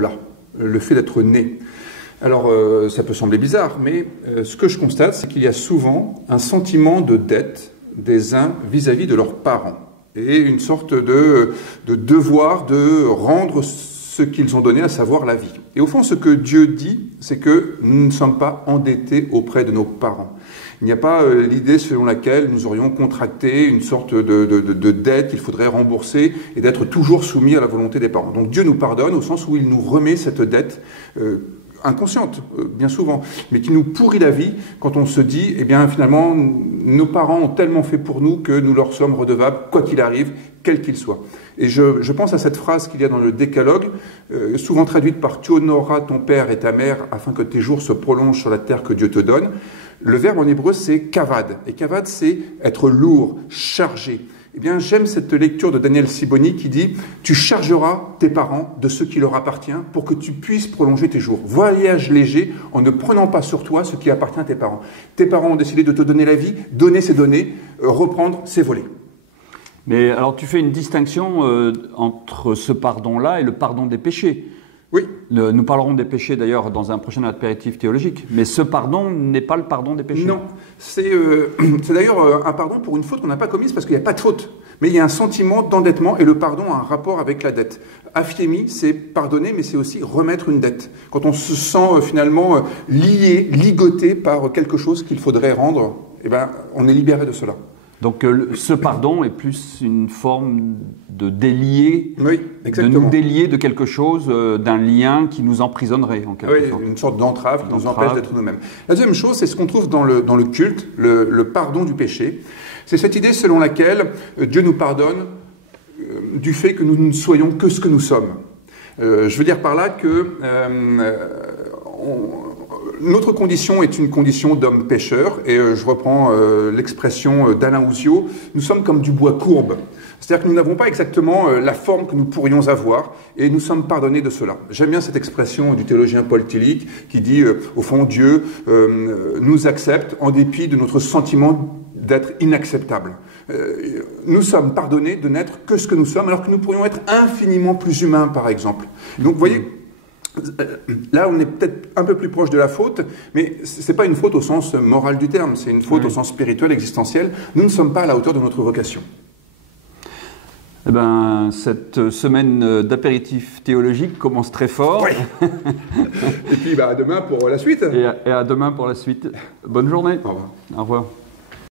là, le fait d'être né. Alors, ça peut sembler bizarre, mais ce que je constate, c'est qu'il y a souvent un sentiment de dette des uns vis-à-vis de leurs parents et une sorte de devoir de rendre ce qu'ils ont donné, à savoir la vie. Et au fond, ce que Dieu dit, c'est que nous ne sommes pas endettés auprès de nos parents. Il n'y a pas l'idée selon laquelle nous aurions contracté une sorte de dette qu'il faudrait rembourser et d'être toujours soumis à la volonté des parents. Donc Dieu nous pardonne au sens où il nous remet cette dette inconsciente, bien souvent, mais qui nous pourrit la vie quand on se dit, eh bien, finalement, nos parents ont tellement fait pour nous que nous leur sommes redevables, quoi qu'il arrive, quel qu'il soit. Et je pense à cette phrase qu'il y a dans le Décalogue, souvent traduite par « Tu honoreras ton père et ta mère afin que tes jours se prolongent sur la terre que Dieu te donne ». Le verbe en hébreu, c'est « kavad ». Et « kavad », c'est être lourd, chargé. Eh bien, j'aime cette lecture de Daniel Siboni qui dit « Tu chargeras tes parents de ce qui leur appartient pour que tu puisses prolonger tes jours. Voyage léger en ne prenant pas sur toi ce qui appartient à tes parents. Tes parents ont décidé de te donner la vie, donner c'est donner, reprendre c'est voler. » Mais alors tu fais une distinction entre ce pardon-là et le pardon des péchés. Oui. Nous parlerons des péchés d'ailleurs dans un prochain apéritif théologique. Mais ce pardon n'est pas le pardon des péchés. Non. C'est d'ailleurs un pardon pour une faute qu'on n'a pas commise parce qu'il n'y a pas de faute. Mais il y a un sentiment d'endettement et le pardon a un rapport avec la dette. Aphiémie, c'est pardonner, mais c'est aussi remettre une dette. Quand on se sent finalement lié, ligoté par quelque chose qu'il faudrait rendre, eh ben, on est libéré de cela. Donc ce pardon est plus une forme de délier, oui, exactement. De nous délier de quelque chose, d'un lien qui nous emprisonnerait en quelque sorte. Une sorte d'entrave qui nous empêche d'être nous-mêmes. La deuxième chose, c'est ce qu'on trouve dans le culte, le pardon du péché. C'est cette idée selon laquelle Dieu nous pardonne du fait que nous ne soyons que ce que nous sommes. Je veux dire par là que notre condition est une condition d'homme pécheur, et je reprends l'expression d'Alain Ouzio, nous sommes comme du bois courbe. C'est-à-dire que nous n'avons pas exactement la forme que nous pourrions avoir, et nous sommes pardonnés de cela. J'aime bien cette expression du théologien Paul Tillich, qui dit, au fond, Dieu nous accepte en dépit de notre sentiment d'être inacceptable. Nous sommes pardonnés de n'être que ce que nous sommes, alors que nous pourrions être infiniment plus humains, par exemple. Donc, vous voyez, là, on est peut-être un peu plus proche de la faute, mais ce n'est pas une faute au sens moral du terme, c'est une faute au sens spirituel, existentiel. Nous ne sommes pas à la hauteur de notre vocation. Eh ben, cette semaine d'apéritif théologique commence très fort. Oui. Et puis à demain pour la suite. Et à demain pour la suite. Bonne journée. Au revoir. Au revoir.